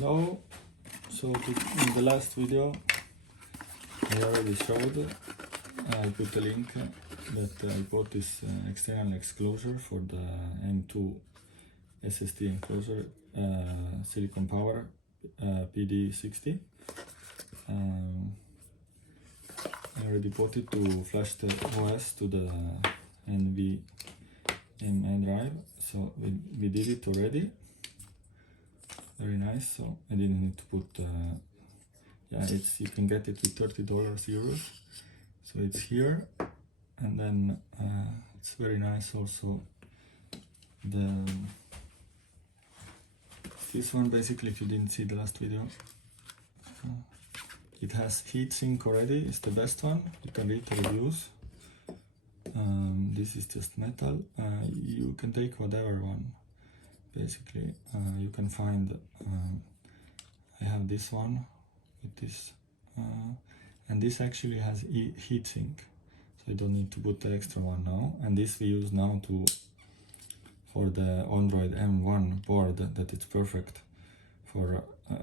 Hello. So in the last video I already showed, I put a link that I bought this external exclosure for the M2 SSD enclosure, silicon power PD60. I already bought it to flash the OS to the NVMe drive, so we did it already. Very nice. So I didn't need to put yeah, you can get it with $30 euros, so it's here. And then it's very nice also. This one, basically, if you didn't see the last video, it has heatsink already. It's the best one. You can read the reviews. This is just metal. You can take whatever one. Basically, you can find. I have this one with this, and this actually has heatsink, so you don't need to put the extra one now. And this we use now for the Odroid M1 board. That it's perfect for to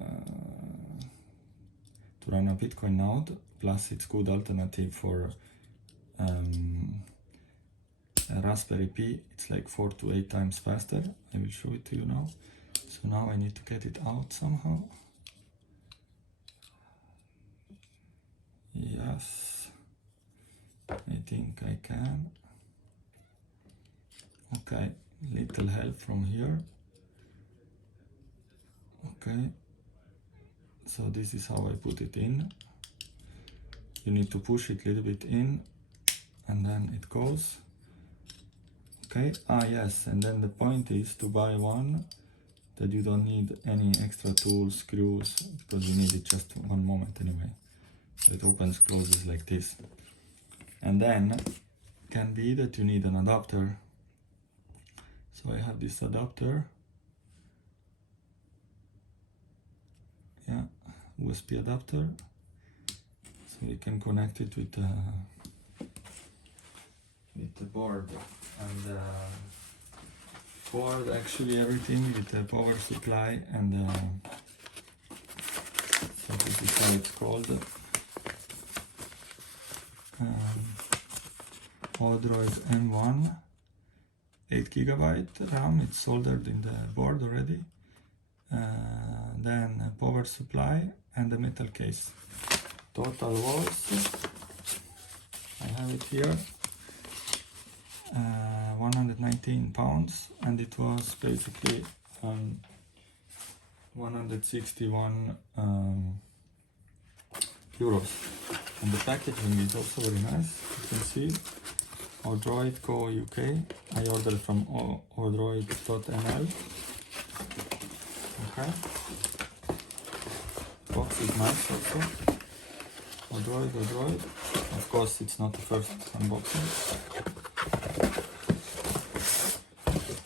run a Bitcoin node. Plus, it's good alternative for a Raspberry Pi. It's like 4 to 8 times faster. I will show it to you now. So now I need to get it out somehow. Yes, I think I can. Okay, little help from here. Okay, so this is how I put it in. You need to push it a little bit in, and then it goes. Okay, yes, and then the point is to buy one that you don't need any extra tools, screws, because you need it just one moment anyway. So it opens, closes like this. And then can be that you need an adapter. So I have this adapter. Yeah, USB adapter. So you can connect it with the board. And board, actually everything with the power supply, and so this is how it's called. Odroid M1, 8 GB RAM, it's soldered in the board already. Then a power supply and a metal case. Total was, I have it here, 119 pounds, and it was basically 161 euros. And the packaging is also very nice. You can see Odroid Co. UK. I ordered from odroid.nl. Okay. Box is nice also. Odroid. Of course, it's not the first unboxing.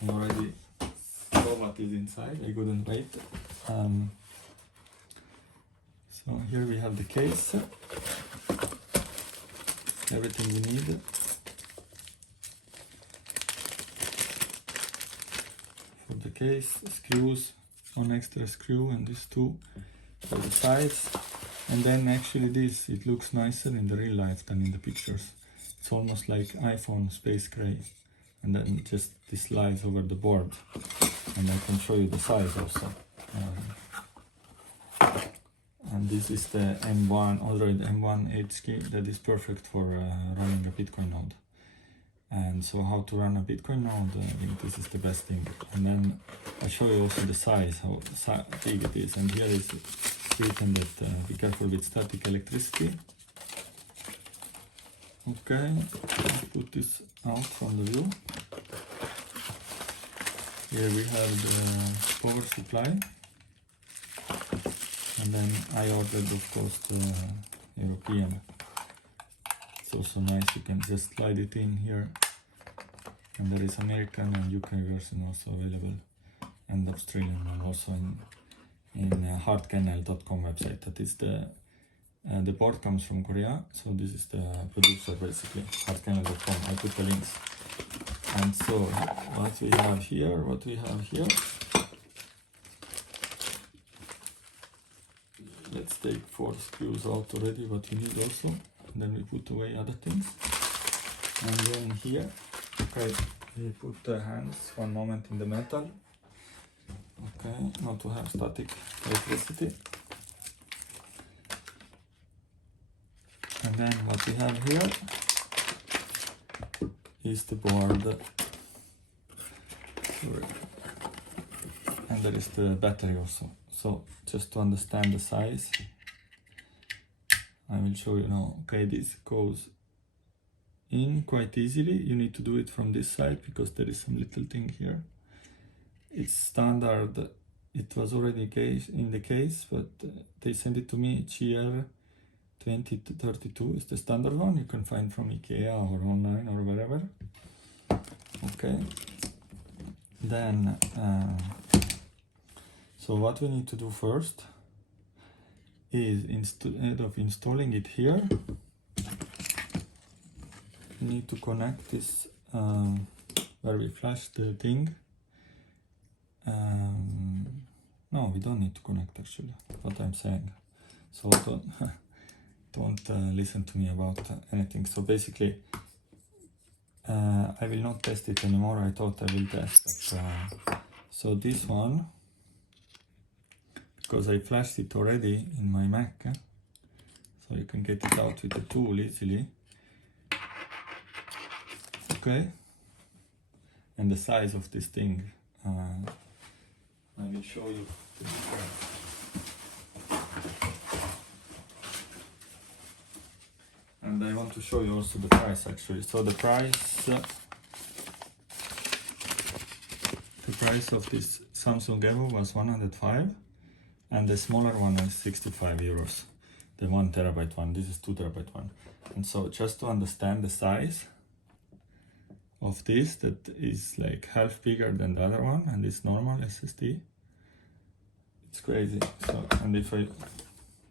I already saw what is inside. I couldn't wait. So here we have the case. Everything we need. For the case, screws, one extra screw, and these two for the sides. And then actually this, it looks nicer in the real life than in the pictures. It's almost like iPhone space gray. And then just this slides over the board. And I can show you the size also. And this is the M1, Odroid M1 HK, that is perfect for running a Bitcoin node. And so how to run a Bitcoin node, I think this is the best thing. And then I'll show you also the size, how big it is. And here is written that be careful with static electricity. Okay, let's put this out from the view. Here we have the power supply. And then I ordered, of course, the European. It's also nice, you can just slide it in here. And there is American and UK version also available. And Australian one also in hardkennel.com website. That is the board comes from Korea. So this is the producer basically, hardkennel.com. I put the links. And so what we have here, take 4 screws out already, what we need also. And then we put away other things. And then here, okay, we put the hands one moment in the metal. Okay, not to have static electricity. And then what we have here is the board. And there is the battery also. So just to understand the size, I will show you now. Okay, this goes in quite easily. You need to do it from this side because there is some little thing here. It's standard. It was already in the case, but they sent it to me. GR 2032 is the standard one. You can find from IKEA or online or wherever. Okay. Then, so what we need to do first is instead of installing it here, we need to connect this where we flash the thing. No, we don't need to connect actually, what I'm saying. So don't listen to me about anything. So basically, I will not test it anymore. I thought I will test, but, so this one, because I flashed it already in my Mac, so you can get it out with the tool easily. Okay, and the size of this thing, I will show you the difference. And I want to show you also the price actually. So the price of this Samsung Evo was 105, and the smaller one is 65 euros. The 1 terabyte one. This is 2 terabyte one. And so just to understand the size of this, that is like half bigger than the other one, and it's normal SSD. It's crazy. So, and if I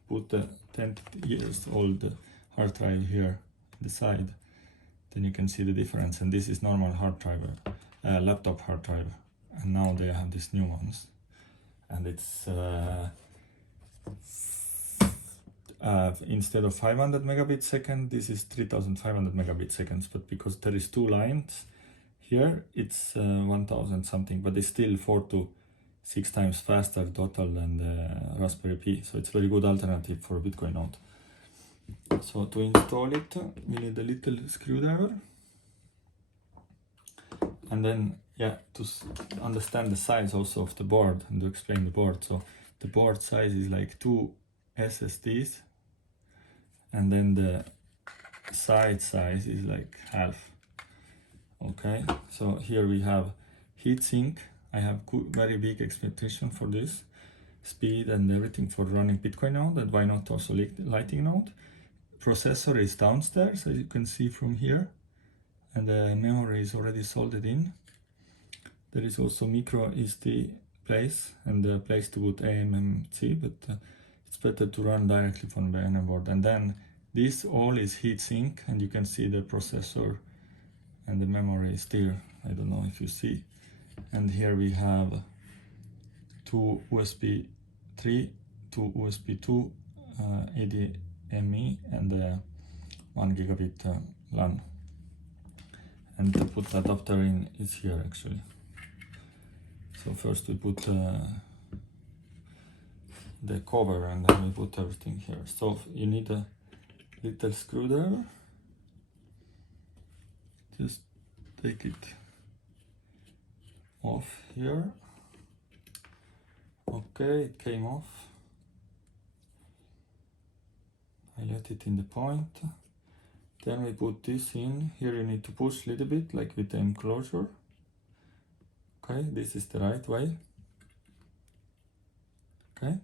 put the 10 years old hard drive here on the side, then you can see the difference. And this is normal hard drive, laptop hard drive, and now they have these new ones, and it's instead of 500 megabits second, this is 3500 megabits seconds. But because there is 2 lines here, it's 1000 something, but it's still 4 to 6 times faster total than the Raspberry Pi. So it's a very good alternative for a Bitcoin node. So to install it, we need a little screwdriver. And then, yeah, to understand the size also of the board and to explain the board. So the board size is like 2 SSDs, and then the side size is like half. Okay, so here we have heatsink. I have very big expectation for this speed and everything for running Bitcoin node, and why not also Lightning node. Processor is downstairs, as you can see from here, and the memory is already soldered in. There is also micro SD place and the place to put AMMC, but it's better to run directly from the NVMe board. And then this all is heatsink, and you can see the processor and the memory is there. I don't know if you see. And here we have 2 USB 3, 2 USB 2, NVMe, and 1 gigabit LAN. And to put the adapter in is here actually. So first we put the cover, and then we put everything here. So you need a little screwdriver. Just take it off here. Okay, it came off. I let it in the point. Then we put this in. Here you need to push a little bit, like with the enclosure. Okay, this is the right way. Okay.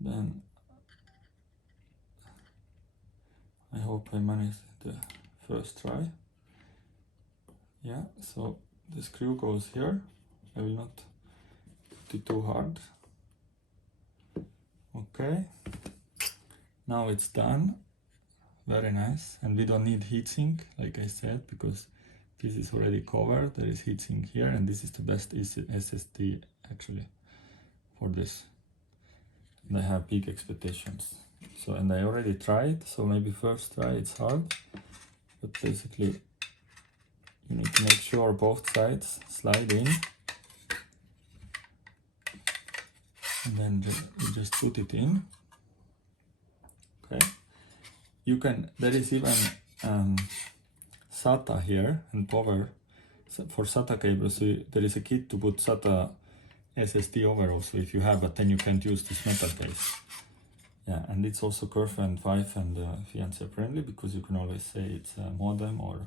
Then I hope I managed the first try. Yeah, so the screw goes here. I will not put it too hard. Okay. Now it's done. Very nice. And we don't need heatsink, like I said, because this is already covered. There is heatsink here, and this is the best SSD actually for this. and I have big expectations. So, and I already tried, so maybe first try it's hard, but basically you need to make sure both sides slide in, and then you just put it in. Okay, you can, there is even SATA here and power for SATA cables. So there is a kit to put SATA SSD over also if you have, but then you can't use this metal case. Yeah, and it's also curve and wife and fiance friendly, because you can always say it's a modem or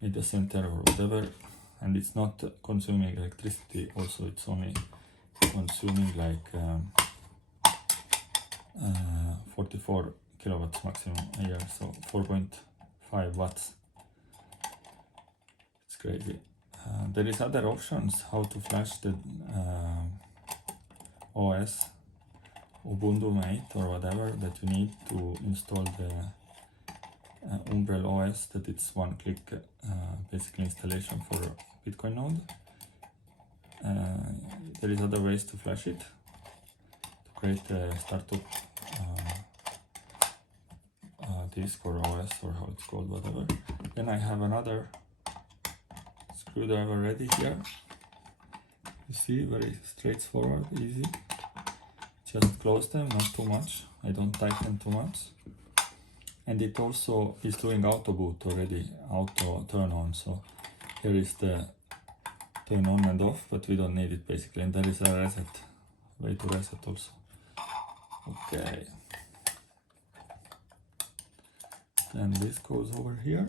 media center or whatever, and it's not consuming electricity. Also, it's only consuming like 44 kilowatts maximum a year, so 4.5 watts. It's crazy. There is other options how to flash the OS, Ubuntu Mate or whatever that you need to install the Umbrel OS, that it's one-click basically installation for Bitcoin node. There is other ways to flash it, to create a startup disk or OS or how it's called, whatever. Then I have another screwdriver ready here. You see, very straightforward, easy. Just close them, not too much. I don't tighten too much. And it also is doing auto boot already, auto turn on. So here is the turn on and off, but we don't need it basically. And there is a reset, way to reset also. Okay. Then this goes over here.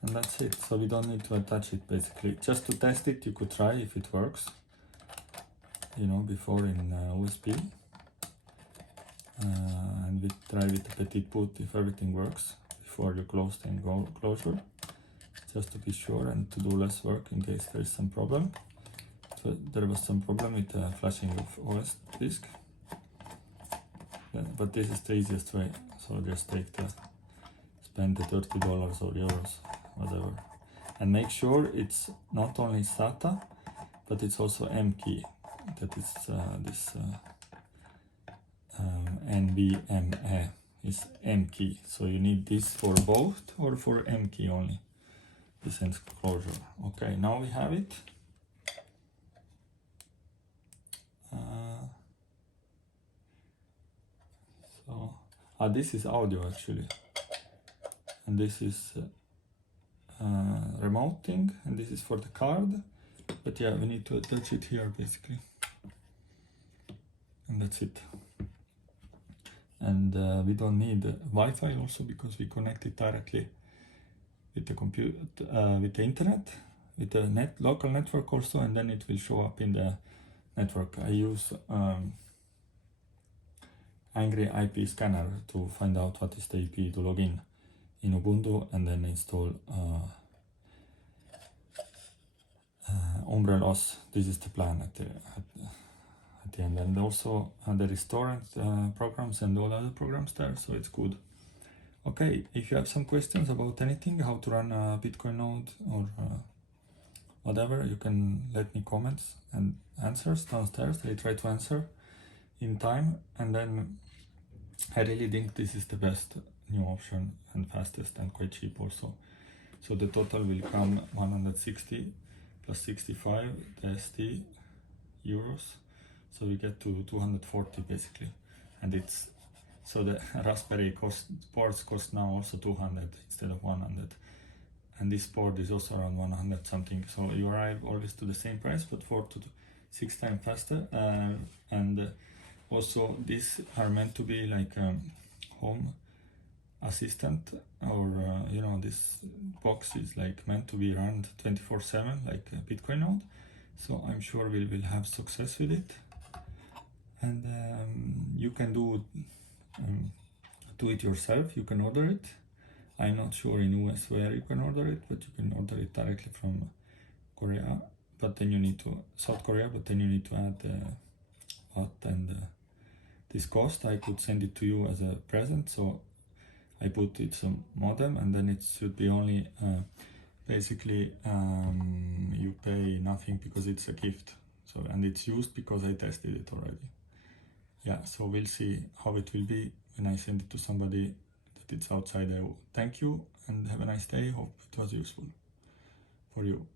And that's it. So we don't need to attach it basically. Just to test it, you could try if it works, you know, before in USB. And we try with the petit boot if everything works before you close the enclosure, just to be sure and to do less work in case there is some problem. So there was some problem with the flashing of OS disk, but this is the easiest way. So just spend the $30 or euros, whatever, and make sure it's not only SATA, but it's also M key. That is this NVMe is M key. So you need this for both or for M key only, this enclosure. Okay, now we have it. This is audio actually, and this is remoting, and this is for the card. But yeah, we need to attach it here basically, and that's it. And we don't need Wi-Fi also, because we connect it directly with the computer, with the internet, with the local network also, and then it will show up in the network. I use Angry IP scanner to find out what is the IP to log in Ubuntu, and then install Umbrel OS. This is the plan at the end. And also there is torrent programs and all other programs there, so it's good. Okay, if you have some questions about anything, how to run a Bitcoin node or whatever, you can let me comments and answers downstairs. I try to answer in time, and then I really think this is the best new option and fastest and quite cheap also. So the total will come 160 plus 65 TST euros, so we get to 240 basically. And it's so the Raspberry boards cost now also 200 instead of 100, and this board is also around 100 something. So you arrive always to the same price, but 4 to 6 times faster. And also these are meant to be like home assistant, or you know, this box is like meant to be run 24/7 like a Bitcoin node. So I'm sure we will have success with it. And you can do it yourself. You can order it. I'm not sure in US where you can order it, but you can order it directly from Korea. But then you need to South Korea. But then you need to add what and this cost. I could send it to you as a present. So I put it some modem, and then it should be only basically you pay nothing because it's a gift. So, and it's used because I tested it already. Yeah, so we'll see how it will be when I send it to somebody that it's outside EU. Thank you and have a nice day. Hope it was useful for you.